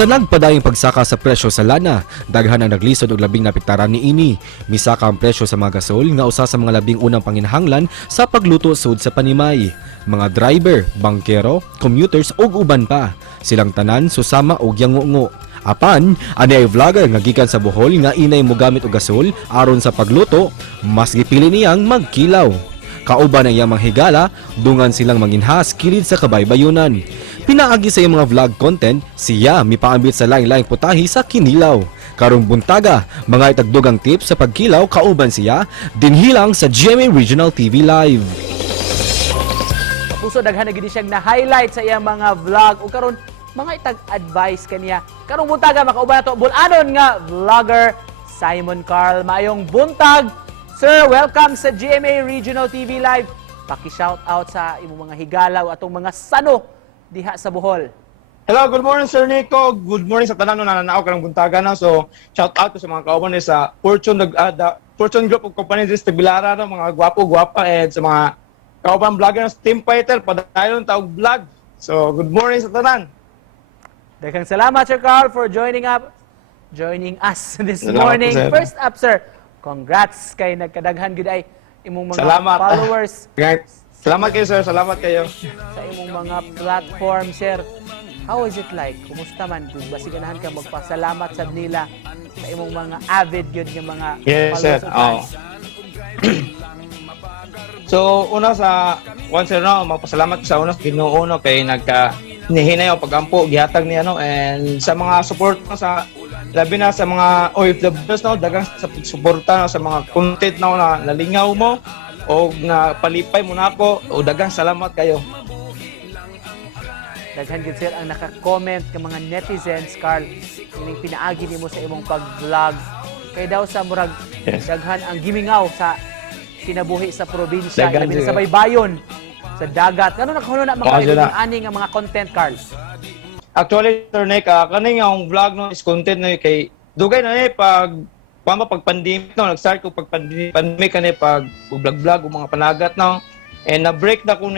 Sa nagpadayong pagsaka sa presyo sa lana, daghan ang naglisod og labing napiktaran ni ini. Misaka ang presyo sa mga gasol nga usa sa mga labing unang panginahanglan sa pagluto sud sa panimay. Mga driver, bangkero, commuters ug uban pa. Silang tanan susama og yangungo. Apan, ani ay vlogger nga gikan sa Bohol nga inay mo gamit og gasol aron sa pagluto, mas gipili niyang magkilaw. Kauban ang iyang mga higala, dungan silang manginhas kilid sa kabaybayunan. Pinaagi sa iyang mga vlog content, siya mipaambit sa laing-laing putahi sa kinilaw. Karong buntaga, mga itagdugang tips sa pagkilaw kauban siya, dinhilang sa GMA Regional TV Live. Puso daghan na gid siyang na-highlight sa iyang mga vlog ug karon mga itag-advice kaniya. Karong buntaga makauban nato bulanon nga vlogger Simon Carl. Maayong buntag. Sir, welcome sa GMA Regional TV Live. Paki-shout out sa imong mga higalaw atong mga sano diha sa Bohol. Hello, good morning Sir Nico. Good morning sa tanan na nananaw karong buntaga na. So, shout out to sa mga kauban ni sa Fortune Group of Companies sa Bilara, no, mga gwapo-gwapa, and sa mga kauban vlogger ng Team Fighter, padayon taog vlog. So, good morning sa tanan. Daghang salamat Sir Carl for joining us this Salamat morning. po, sir. First up, sir, congrats kay nagkadaghan gid ay imong mga Salamat. followers Salamat kayo, sir. Salamat kayo. sa imong mga platform, sir. How is it like? Kumusta man? Kung basig ganahan ka magpasalamat sa nila sa imong mga avid yun nga mga Yes, sir. followers of fans. So, una sa once no, magpasalamat ko sa una sa Ginoo no kay nihinay ang pagampo gihatag niya no, and sa mga support no, sa labi na sa mga OFWs no, dagang sa pagsuporta no, sa mga content no, na nalingaw mo o na palipay mo na ako o dagang salamat kayo. Daghan gid sir ang naka-comment ng mga netizens, Carl, ining pinaagi nimo sa imong pag-vlog. Kay daw sa murag Yes. daghan ang gimingaw sa kinabuhi sa probinsya, Daghan labi na sa sila. baybayon, sa dagat. Kano nakahuno na Oo, makalimutan sila. ani nga mga content, Carl? Actually, Sir Nick, kaning ang vlog no is content no kay dugay na pag pag pandemic no, nag-start ko pag pandemic kani pag vlog-vlog og mga panagat no. And na-break na ko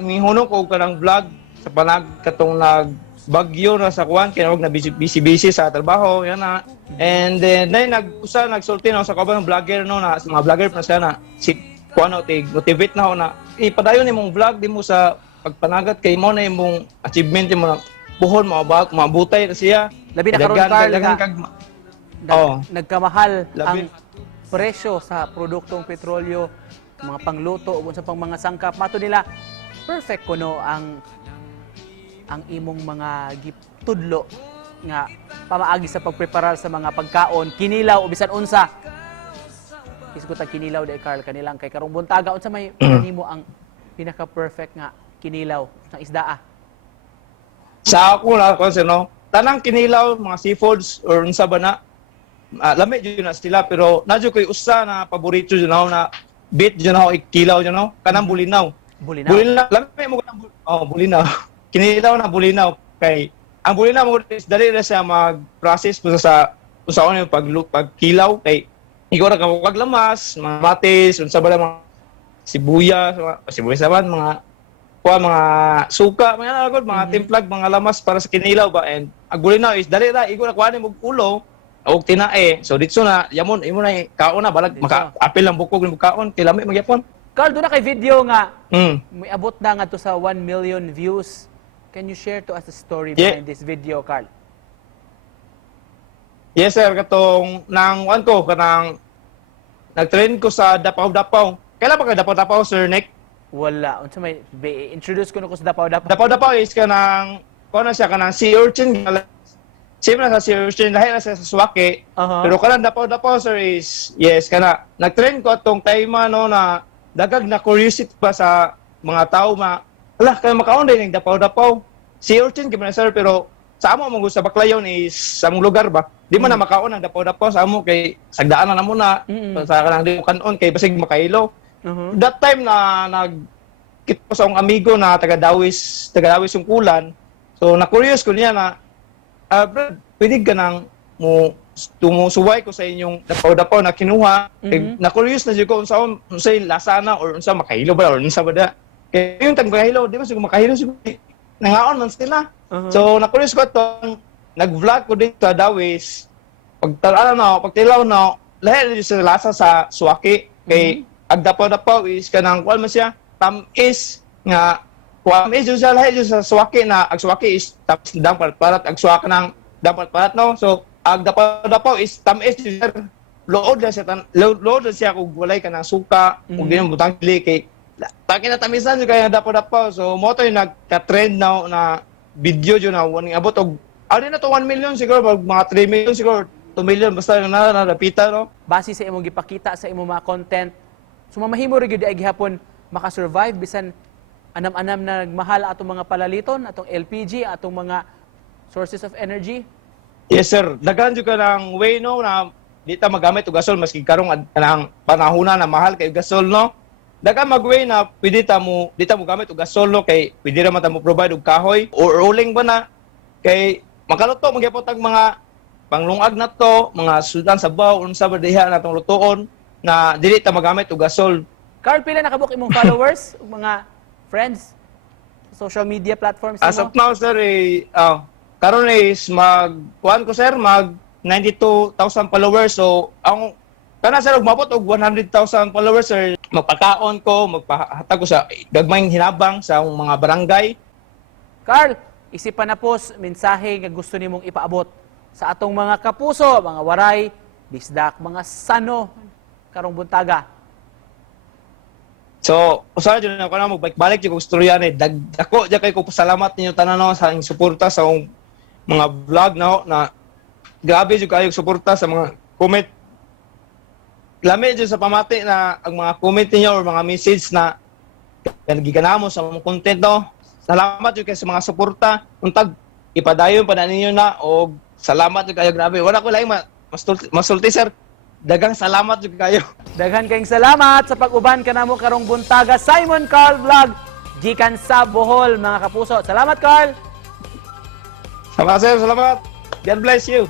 mihunong ko kanang vlog sa panag katong nagbagyo na sa kuan kay na busy sa trabaho yan na. And then nagsulti no sa kauban ng vlogger no na sa mga vlogger na siya na si kuan no motivate na ako na ipadayon imong vlog di mo sa pagpanagat kay mo na imong achievement mo na buhon mabutay na siya. Labi na karon, Carl, Oo. nagkamahal Labi. ang presyo sa produktong petrolyo, mga pangluto ug sa pang mga sangkap. Mato nila perfect kuno ang imong mga gitudlo nga pamaagi sa pagpreparar sa mga pagkaon, kinilaw o bisan unsa. Isgot ang kinilaw day Carl kanilang kay karong buntaga unsa may nimo ang pinaka perfect nga kinilaw ng isda. Sa ako na kasi no, tanang kinilaw mga seafoods or unsa ba na lami jud na sila pero nadyo koy usa na paborito jud na bit jud na ikilaw jud no kanang bulinaw. Bulinaw. Lami mo kanang bulinaw. Kinilaw na bulinaw kay ang bulinaw mo is dali na siya mag-process po sa usaon yung pagkilaw kay ikaw ra ka paglamas, mga matis, unsa ba mga sibuyas naman, mga suka, mga agad, mga timplag, mga lamas para sa kinilaw ba. And ang bulinaw is dali ra ikaw ra kuhanin mo ulo o tinae. So dito na imo na kaon na balag maka-apil lang bukog ng kaon kay lami magyapon. Carl, doon na kay video nga Hmm. may abot na nga to sa 1 million views. Can you share to us the story Yeah. behind this video, Carl? Yes sir, katong nang kanang nag-train ko sa Dapaw-Dapaw. Kailan pa ka Dapaw-Dapaw, Sir Nick? Wala. Unsa may introduce ko na ko sa Dapaw-Dapaw. Dapaw-Dapaw is kanang siya kanang sea urchin. Same na sa sea urchin, dahil na siya sa Suwake. Aha. Pero kanang Dapaw-Dapaw sir is yes kana nag-train ko atong time no na dagag na curiosity pa sa mga tao kaya makaon din ng Dapaw-Dapaw. Sea urchin kay sir pero sa amo mo sa Baclayon is sa among lugar ba. Di man na makaon ang Dapaw-Dapaw sa amo kay sagdaan na muna sa kanang di mo kanon kay basig makailo. Mhm. That time na nagkita ko sa akong amigo na taga-Dawis yung kulan. So na-curious ko niya na Brad, pwede ka nang tumusuway ko sa inyong Dapaw-Dapaw na kinuha. Na-curious na siya ko unsay lasa na or unsa makahilo ba or unsa ba da. Kaya yung tag makahilo, di ba siguro makahilo siguro. nangaon man sila. Uh-huh. So nakulis ko to, nag-vlog ko dito sa Dawis. Pagtilaw na, lahat din sa lasa sa suwaki. Kay agdapaw-dapaw is kanang kuan man siya, tamis nga kuan is yung sa lahat yung sa suwaki na ag suwaki is tamis dang parat ag suwaki ng dapat parat no. So agdapaw-dapaw is tamis yung sir. Lood na siya kung walay ka ng suka, kung di mo butang dili kay taki na tamisan yung kaya dapaw-dapaw. So mo to yung nagka-trend now na video yun na warning abot og ano na to 1 million siguro mga 3 million siguro 2 million basta yung napita no. Base sa imong gipakita sa imong mga content, sumamahimo rin gyud ay gihapon makasurvive bisan anam-anam na nagmahal atong mga palaliton, atong LPG, atong mga sources of energy. Yes sir, daghan jud ka ng way no na di ta magamit og gasol maski karong kanang panahona na mahal kay gasol no. Daghan mag-way na pwede di ta mo gamit og gasol no kay pwede ra man ta mo provide og kahoy or rolling ba na kay makaluto magyapon tag mga panglungag na to, mga sudan sa baw unsa ba diha natong lutoon na dili ta magamit og gasol. Carl, pila nakabuk imong followers ug mga friends sa social media platforms As of nimo? now sir karon is kuan ko sir mag 92,000 followers. So ang kana sir mabot og 100,000 followers sir. Magpakaon ko, magpahatag ko sa gagmayng hinabang sa mga barangay. Carl, isipan na pos mensahe nga gusto nimong ipaabot sa atong mga kapuso, mga waray, bisdak, mga sano karong buntaga. So, usaha dyan ako na magbalik yung istorya ni dako dyan kayo ko pasalamat ninyo tanan no, sa inyong suporta sa akong mga vlog na grabe yung kayo suporta sa mga comment. Lami dyan sa pamati na ang mga comment ninyo or mga message na nagiganamo sa mga content no. Salamat yung kayo sa mga suporta. Untag, ipadayon pa na ninyo na o salamat yung kayo grabe. Wala ko lang masulti sir. Dagang salamat yung kayo. Daghan kayong salamat sa pag-uban kanamo karong buntaga. Simon Carl Vlog, gikan sa Bohol, mga kapuso. Salamat, Carl! Salamat sir, salamat. God bless you.